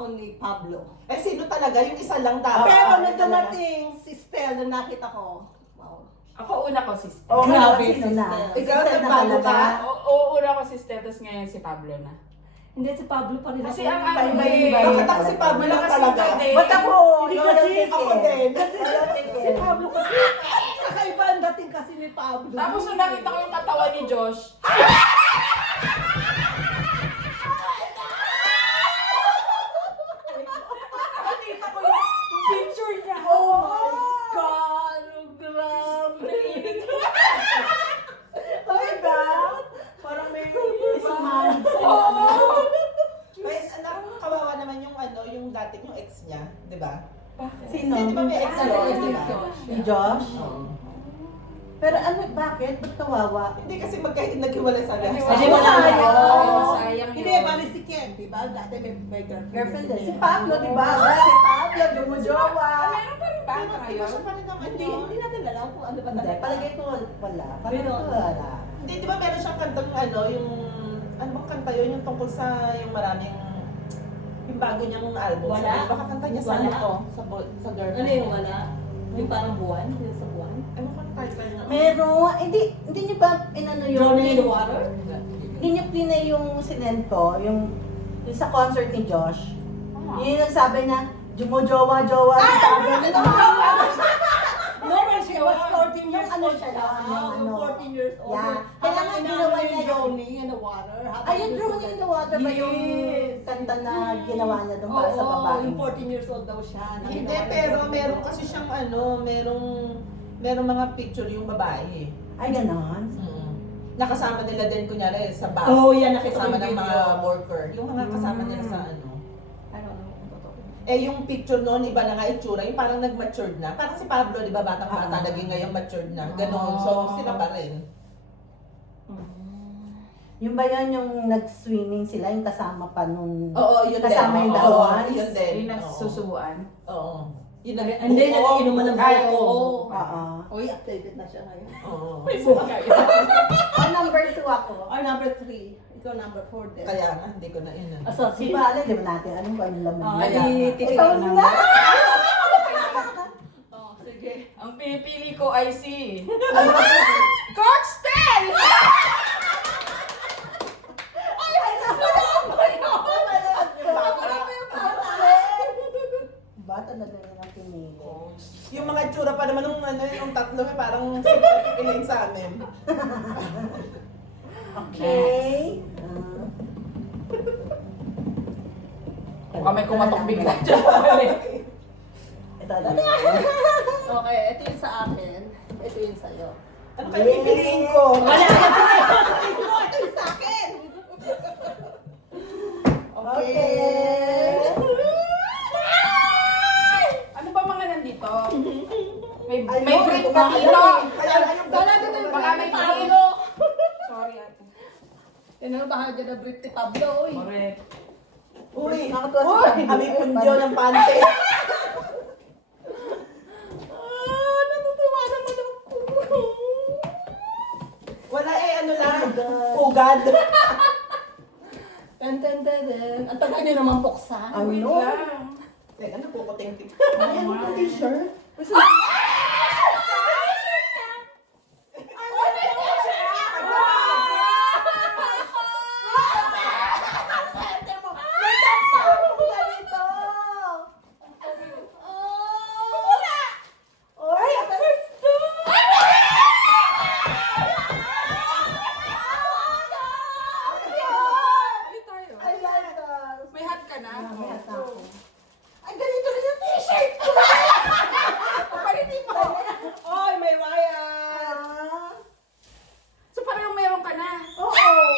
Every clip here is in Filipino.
ako ni Pablo. Eh, sino talaga? Yung isa lang dapat. Pero nung dumating si Stel, na nakita ko, wow. Ako una ko si Steph. Oh, Grabe, sino na? sister. Ikaw, Sister na nagbago talaga? ka? Oo, una ko si Steph, tapos ngayon si Pablo na. Hindi, si Pablo pa rin Kasi ako. ang ano Iba-iba eh. Bakit ako si Pablo lang Malakas talaga? yung dating. Ba't ako? Hindi Ikaw kasi, lang ticket. ako din. Si Pablo kasi, kakaiba ang dating kasi ni Pablo. Tapos nung nakita ko yung katawan ni Josh, nakita ko yung picture niya. Oh my God! Oh, grabe! Oh my God! Parang may ismahan Oo. May anak, kawawa naman yung ano, yung dating yung ex niya, di ba? Sino? Hindi, di ba may ex na Ah, di ba? Si Josh? Oo. Pero ano, bakit? Ba't kawawa? Hindi kasi naghiwalay sa Hindi sa- Hindi mo mo sayang. sayang. Sayang Hindi, yun. bali si Ken, di ba? Dati may girlfriend. Girlfriend din. Si Ken. Pablo, di ba? Si Pablo, dumojowa. Ah, meron pa rin ba Di ba ngayon? siya pa rin naman Hindi, yun? hindi natin alam kung ano ba Hindi, talaga. palagay ko wala. Palagay Meron. ko wala. Hindi, di ba meron siyang kantang ano, yung, ano bang kanta yun? Yung tungkol sa, yung maraming, yung bago niyang album. Wala. Sabi, baka kanta niya sa Wala. ano to, sa girlfriend. Ano yung wala? Yung parang buwan? Yung sa buwan? Ano kung title niya? Meron, hindi niyo ba inano yung... Journey in the Water? Hindi niyo plinay yung sinend ko, yung sa concert ni Josh. Ah. Yun yung nagsabi na, jumojowa-jowa si Pablo. No, when she was 14 years Yung ano old siya siya. lang, yung Yung ano. 14 years old. Yeah. Habang Kaya nga ginawa niya yung- Journey in the Water. Ayun, Drowning in the Water ba yung Yes. kanta na ginawa niya doon para sa Oo, babae? yung 14 years old daw siya. Hindi, pero meron kasi siyang ano, merong mga picture yung babae. Ay, ganon. Nakasama nila din kunyari sa bus. Oh, yan, nakita ko kasama yung ng mga video. worker. Yung mga kasama nila sa ano. Ano, kung totoo. Eh yung picture noon, iba na nga itsura. Yung parang nag-matured na. Parang si Pablo, di ba, batang-bata, Ah. naging ngayon matured na. Ganon. So, sila pa rin. Yung ba yan yung nag-swimming sila, yung kasama pa nung... Oo, yun Kasama din. yung Oo, dalawa? yun din. Yung nagsusuan. Oo. Yun Hindi, nag-inuman ng Ay, buko. oo. Oo. Uy, updated na siya ngayon. Oo. May buka yun. Number 2 ako. Or number 3. Ikaw number 4 din. Kaya nga, hindi ko na yun. Ah, so, Di ba alam, di ba natin alam kung anong laman Ah, niya? Kaya di nga. titignan Ikaw namin. na! Oh, sige. Ang pinipili ko ay si Coach Stel! Ba talaga yun ang pinili? Yung mga itsura pa naman nung ano, yung tatlo, eh, parang sila pipiling sa amin. Okay. Baka may kumatok bigla Ito, dyan. ito. Okay, ito yung sa akin. Ito yung sa'yo. Ano kayo pipiliin ko? Ito yung sa akin! Okay. Ano ba mga nandito? May Ayun, grip ito pa ba? dito. Kaya nga yung Wala dito yung Baka may Pablo. Sorry ate. Yan ang bahala dyan ng brief ni Pablo. Uy. Correct. Uy, Nakatuwa si uy, Pablo. kami punjo ng pante. Natutuwa naman ako. Wala eh, ano lang, God. pugad. Ten. Ang tagal niyo naman buksan. Ang Wait no. lang. Teka, napukuting-ting. Ay, ano yung t-shirt? Hindi tayo. I like that. May hat ka na? May hat Oo. ako. Ay, ganito rin yung t-shirt ko. Palitin mo. Oy, may wire. So parang meron ka na. Oo.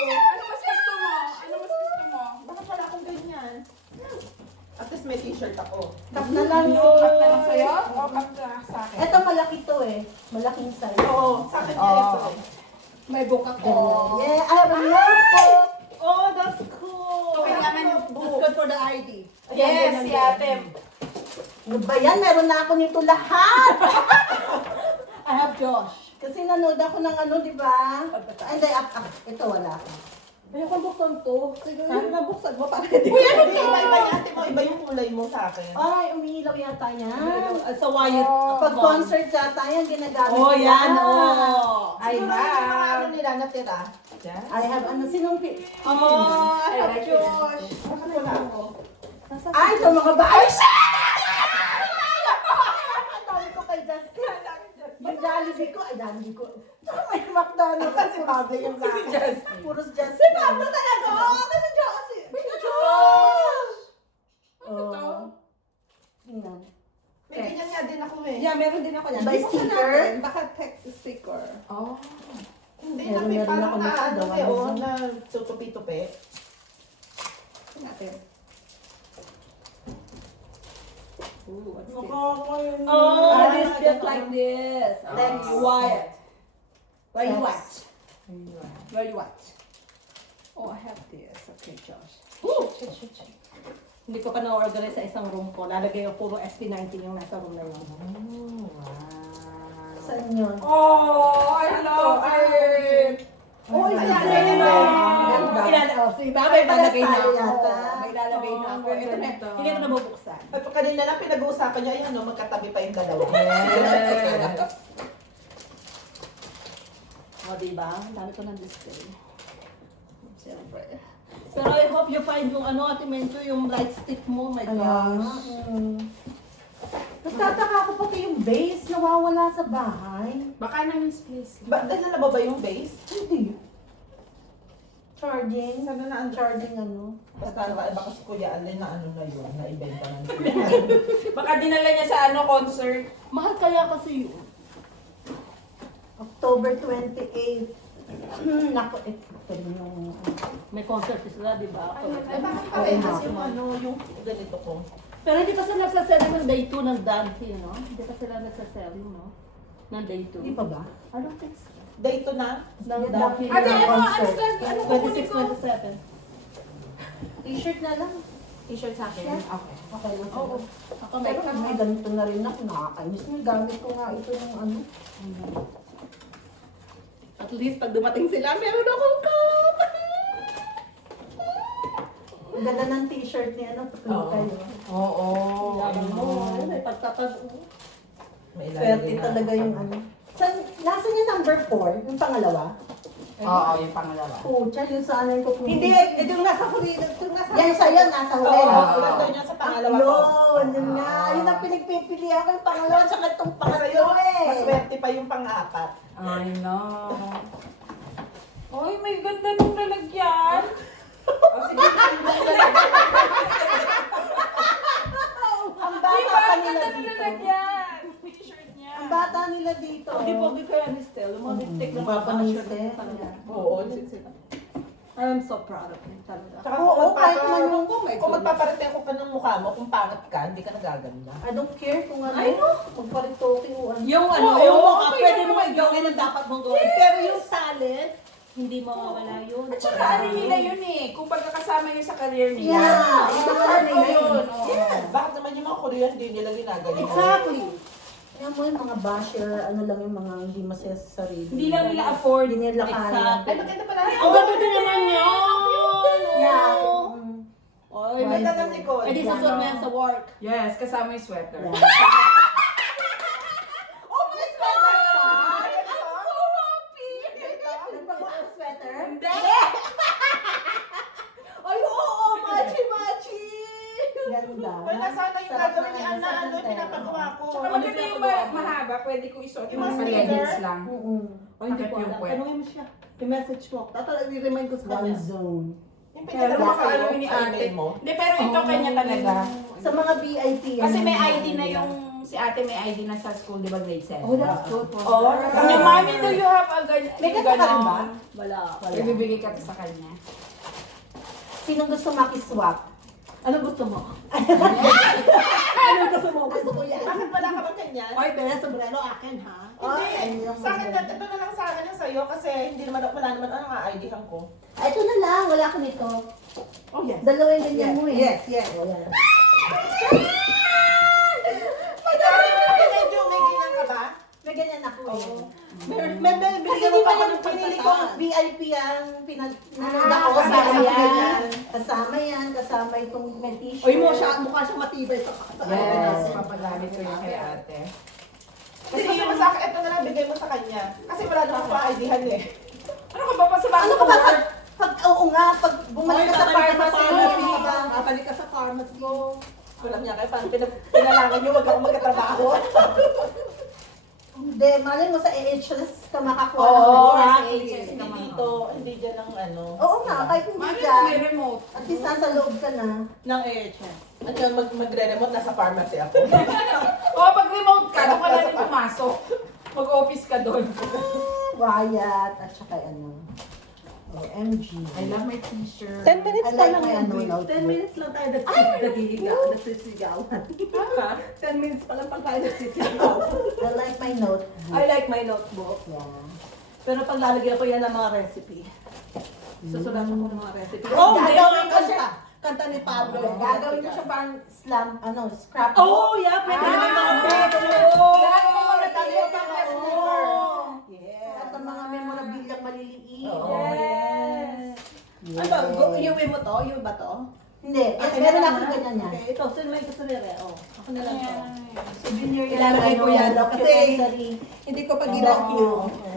Ano mas gusto mo? Ano mas gusto mo? Bakit pala akong ganyan? At least may t-shirt ako. Cup na lang yun. Cut na lang sa'yo? O cut na lang sa akin? Ito malaki to eh. Malaking size. Oo, sa akin Oo. niya ito. May book ako. Yeah, I have a notebook. Oh, that's cool. Kailangan yung That's book. good for the ID. Yes, si ate. Ano ba yan? Meron na ako nito lahat. I have Josh. Kasi nanood ako ng ano, di ba? Ay, hindi, ito wala ako. Ayoko buksan to. Sige, nabuksan mo para hindi Uy, ano to? Iba yan, mo, iba yung kulay mo sa akin. Ay, umiilaw yata yan. Sa wire. Pag concert yata yan, ginagamit Oh, nila. yan, oh. I Siguro yung mga have. ano nila natira. Yes. I have, sinong Oh, I like it. Josh. Bakit wala ako? Ay, ito mga ba? Ay, ang dami ko kay Justin. Yung Jollibee ko, ay Jollibee ko. Tsaka may McDonald's kasi si Pablo yung sa akin. Puros Justin. Si Pablo talaga? Oo, kasi Josh. Josh! Ano to? Tingnan. May ganyan nga din ako eh. Yeah, meron din ako yan. By Buksan sticker? natin. Baka text sticker. Oh. Hindi Meron na may na rin parang ako na nito, ano daw, eh, oh, ano. na tutupi-tupi. Tingnan natin. Ooh, what's this? Nakakain. Oh, Ah, this ganito. just like this. Thanks. Wyatt. Where you Thanks. watch? Where you watch? Oh, I have this. Okay, Josh. Ooh! Hindi ko pa na-organize sa isang room ko. Lalagay ko puro SP19 yung nasa room na yun. Oh, wow. Saan yun? Oh, I love it. Oh, Ay, ilalagay na ganda. Ilalagay. Oh, so iba, Ay, may lalagay na tayo ako. yata. May lalagay na ako. Ito na, Ganda. hindi ko na mabubuksan. Ay, pag kanina lang pinag-uusapan niya, ayun, no, magkatabi pa yung dalawa. Yes. O, diba? Ang dami ko ng display. Siyempre. Pero I hope you find yung ano, Ate Mencho, yung light stick mo. My gosh. Nagtataka ako pati yung base nawawala sa bahay. Baka na-misplace. Dala na ba yung base? Hindi. Charging. Sana na ang Charging ano. Basta baka si Kuya Alin na ano na yun, na ibenta na yun. Baka dinala niya sa ano concert. Mahal kaya kasi yun. October 28. Nako, ito yung... May concert sila, di ba? Ay, bakit parehas yung ano, yung ganito ko? Pero hindi pa sila nagsaselling ng day 2 ng Dante, no? Hindi pa sila nagsaselling, no? Ng day 2. Hindi pa ba? I don't think so. Day to na? Ng Yeah, Dante. Ate, Ate, ano, concert. ano kukunin 26, ko? 27. T-shirt na lang. T-shirt sa akin? Okay. Okay lang. Oo. Ako may Pero may ganito na rin ako. Nakakainis. May gamit ko nga ito yung ano. At least pag dumating sila, meron akong cup! Ang ganda ng t-shirt niya. Ano? Tuloy Oo. kayo. Oo. Yaman mo. May pagtatag. May Swerte ilalagay na. talaga yung ano. Nasaan yung number 4? Yung pangalawa? Oo, yung pangalawa. Pucha, yung sa ano yung kukunin. Hindi, ito yung nasa huli. Ito yung nasa Yan sa'yo, nasa huli. Oo, Ah. ulat daw niya sa pangalawa ko. Yun nga. Yun ang pinagpipili ako yung pangalawa tsaka itong pangatlo eh. Maswerte pa yung pang-apat. I know. Ay, may ganda ng lalagyan. O sige, Ang Di bata ba? pa Ang nila ganda ng dito. lalagyan. T-shirt niya. Ang bata nila dito. Hindi po, di kaya ni Stel. Yung mga big-take ng Papa mga ni shirt Stel. talaga. Oo. I'm so proud of him talaga. Tsaka Oo, kung kahit magpapa- man yung- Oh my kung goodness. magpaparete ako ka ng mukha mo, kung pangit ka, hindi ka nagaganda. I don't care kung ano. I know. Magparitoke o ano. Yung ano, Oo, yung mukha, okay pwede lang mo naman gawin ang dapat mong gawin. Pero yung talent, hindi mawawala yun. At saka ano nila yun eh. Kung pagkakasama yun sa career nila. Yeah, Ito yung part ano ko nila yun. yun. Oo. Yes. Bakit naman yung mga Korean, hindi nila ginagawa? Exactly. Kaya mo yung mga basher, ano lang yung mga hindi masaya sa sarili. Hindi lang nila afford. Hindi nila kaya. Exactly. Ay, maganda pala. Ang ganda din naman yun! Yeah. Oy, May ganda ng likod. Ay, di susunod mo yan sa work. Yes, kasama yung sweater. Yeah. Oh my God! I'm so happy! Nagpagawa ng sweater? Hindi! Ay, oo, machi-machi! Ganda. Wala sana yung Sarap gagawin ni na Ana, ano yung sa pinapagawa ko. Tsaka Ano maganda yung mahaba. Pwede ko isuot Yung yung mga sa sneaker? leggings lang. Ay, hindi ko Bakit yung alam. puwet? Tanungin mo siya. I-message mo. i-remind ko sa One kanya. zone. Yung Pero pinadala mo makaano sa'yo, ni sa ate. email mo. Hindi, pero ito kanya talaga. Sa mga VIP yan. Kasi may yung ID na nila. yung, si ate may ID na sa school, di ba grade 7? Oh, that's good. Oo. Yung mami, do you have a ganyan? May ganito ka rin ba? Wala. Ibibigay ka sa kanya. Sinong gusto makiswap? Ano gusto mo? Ano gusto mo? Gusto ko yan. Bakit wala ka ba ganyan? Oy, pero sombrero akin, ha? Hindi. Sa akin, ito na lang sa akin yung sa'yo kasi hindi naman, wala naman ano nga ID-han ko. Ito na lang, wala ko nito. Oh, yes. Dalawa yung ganyan mo eh. Yes, yes. Wala. Medyo may ganyan ka ba? May ganyan ako eh. May Kasi binigyan di mo ba pa ako yung ng pinili ko pagtataan. VIP ang pinanood Ah, ako kasi yan. Kasama itong may t-shirt. Uy, mukha siya matibay sa Yes. Papagamit ko yun kay ate. Kasi yung sa akin, ito na lang bigay mo sa kanya. Kasi wala na akong pa-IDhan eh. Ano ka ba pa sa bago Ano ka ba? Oo nga, pag bumalik ka sa pharmacy, Babalik ka sa pharmacy. Wala niya kayo, parang pinalangan niyo, wag ako magkatrabaho. Hindi, malay mo sa AHS ka makakuha Oo, ng exactly. AHS Hindi ka dito, hindi dyan ang ano. Oo nga, kahit hindi Mami, dyan. may remote. At least nasa loob ka na. Ng AHS. At yun, magre-remote, nasa pharmacy ako. Oo, pag remote ka, doon ka na rin pumasok. Mag-office ka doon. Wyatt, at saka ano. OMG. I love my t-shirt. 10 minutes I pa like lang my yung ano, brief. notebook. 10 minutes lang tayo nagsisigawan. 10 minutes pa lang pag tayo nagsisigawan. I like my notebook. I like my notebook. Yeah. Pero pag lalagyan ko yan ng mga recipe. Susulatan ko ng mga recipe. Oh, hindi, gagawin mga ko siya. Kanta ni Pablo. Gagawin mo siya parang scrapbook. Oh, yeah. Pwede na yung mga photo. Lahat ng mga Tayo tayo mga ng sticker. Yes. At ang mga memorabilia maliliit. Oo. Yes. Yes. Ano, iuwi mo to? Iuwi ba to? Hindi, Okay, meron na akong lang, ganyan yan. Okay, ito. Sino may gusto nila? Oh, ako na lang to. Souvenir yan. Ilalagay ko yan, no? Kasi documentary. hindi ko pa Thank ginawa. you.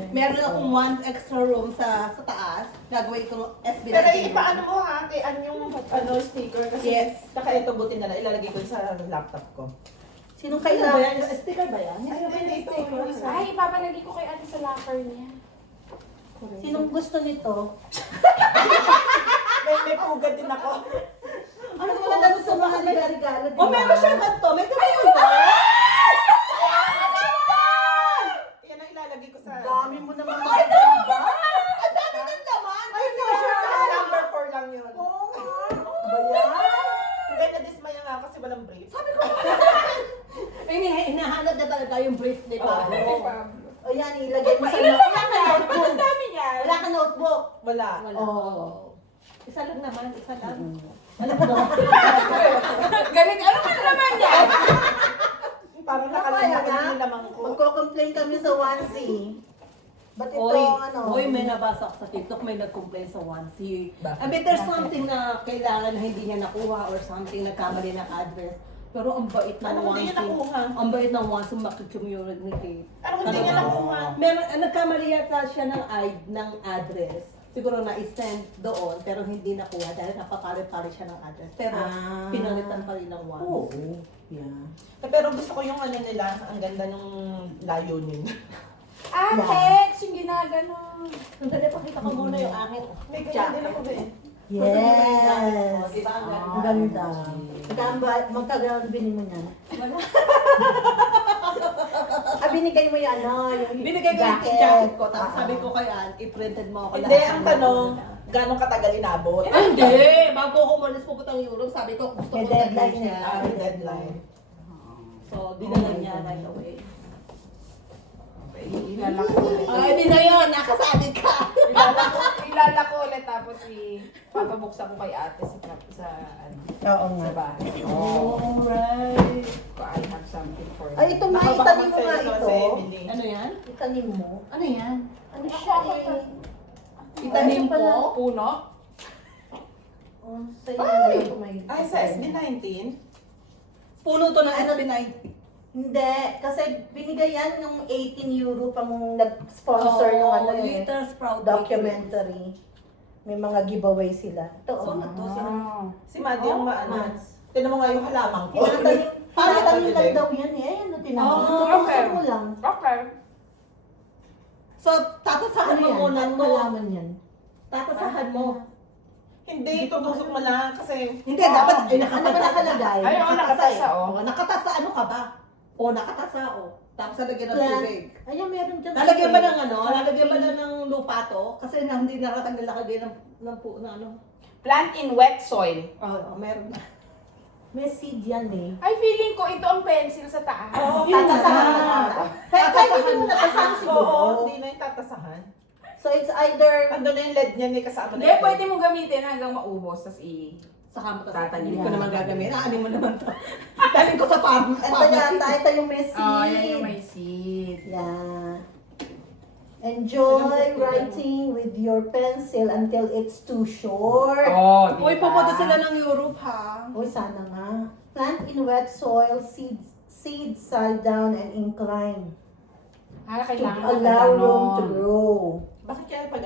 Meron akong one extra room sa taas. Gagawin ko SB Pero ipaano mo ha, kay yung sticker kasi Yes. saka ito buti na lang, ilalagay ko sa laptop ko. Sinong Kaya ba yan? kailangan? Sticker ba yan? Ay, hindi ito. Ay, ipapanagi ko kay ate sa locker niya. Sinong gusto nito? May pugad din ako. Ano mo na sa mga regalo? Oh, meron siyang ganito. May ganito ba? Yan ang ilalagay ko sa... Dami mo naman. Ay, diba? Ang dami ng laman. Ay, no, Number 4 lang yun. Oo nga. Ba yan? Hindi, nadismaya nga kasi walang brief. Hinahanap na talaga yung brief ni Pablo. O yan, ilagay mo sa notebook. Wala ka notebook. Ang dami niya. Wala ka notebook. Wala. Wala. Oo. Isa lang naman, isa lang. Ganit, ano ka naman yan? Parang Ano ba nakalimutan yan, yung lamang ko. Magko-complain kami sa onesie. Ba't ito, Oy, ano? oy, may nabasa ako sa TikTok, may nag-complain sa onesie. Bakit? I mean, there's something na kailangan na hindi niya nakuha or something, nagkamali ng address. Pero ang bait ng Ano hindi niya onesie. nakuha? Ang bait ng onesie makikommunicate. Ano hindi niya nakuha? Meron, nagkamali yata siya ng address. Siguro na-send doon, pero hindi nakuha dahil napapalit-palit siya ng address. Pero Ah. pinalitan pa rin ng Oo. onesie. Yeah. Pero gusto ko yung ano nila, ang ganda ng layunin. Ah, text, yung ginagano. Sandali, pakita ko muna yung akin. May ganyan din ako eh. Yes. Oh, diba? Ang Ang ganda. Magkagalan binin mo niyan. Binigay mo yung ano, yung Binigay ko yung jacket ko, tapos sabi ko kay Ann, i-printed mo ako Hindi, ang tanong, gano'ng katagal inabot? Hindi! Bago ako umalis pupuntang Europe, sabi ko gusto May ko deadline siya. eh. May deadline. So, dinala niya right away. Ilalako ulit. Ay, di na yun! Nakasabi ka! Ilalako ulit tapos papabuksan ko kay ate sa Oo nga. sa bahay. Alright! I have something for you. Ay, ito nga, Baka itanim mo nga mag-sales ito. si Emily. Ano yan? Itanim mo. Ano yan? Ano siya eh? Itanim Ay, ito pala. ko? Puno? Oh, sa'yo Ay! na may... Ay, sa SB19? Puno to ng SB9. Hindi, kasi binigay yan yung 18 euro pang nag-sponsor ng ano eh, Little Sprout documentary. May mga giveaway sila. Ito, So, oh. ano to? Si Maddie ang maano. Tinan mo nga yung halaman ko. Tinatanim lang daw yan eh. Ay, ano, tinatanim. Oh, okay. mo lang. Okay. So, tatasahan Ano mo yan? muna Ano to. malaman yan? Tatasahan mo. Hindi, tutusok mo lang kasi... Hindi, dapat ay Ano ba nakalagay? Ay, oo, nakatasa, oh. Oh, nakatasa ano ka ba? O, nakatasa, o. Tapos lalagyan ng Plant. tubig. Ayun, meron dyan. Lalagyan ba ng ano? Lalagyan ba ng lupa to? Kasi hindi nakatang nilagay ng ano. Plant in wet soil. Oh, meron na. May seed yan eh. Ay, feeling ko ito ang pencil sa taas. Oo, Yun Tatasahan na. mo na. Kahit hindi mo natasahan siguro. Oo, hindi na yung tatasahan. So it's either... Ando na yung LED niya, may kasama na Hindi, yung pwede mong gamitin hanggang maubos, tas Saka mo Tatanim. Hindi ko naman gagawin. Aanin mo naman to. Daling ko sa farm. Ito yata, ito yung may seed. Oh, yan yung may seed. Yeah. Enjoy writing with your pencil until it's too short. Oh, Uy, pupunta sila ng Europe ha. Uy, sana nga. Plant in wet soil, seeds side down and incline. Ah, To kailangan allow room to ganon. grow. Bakit kaya pag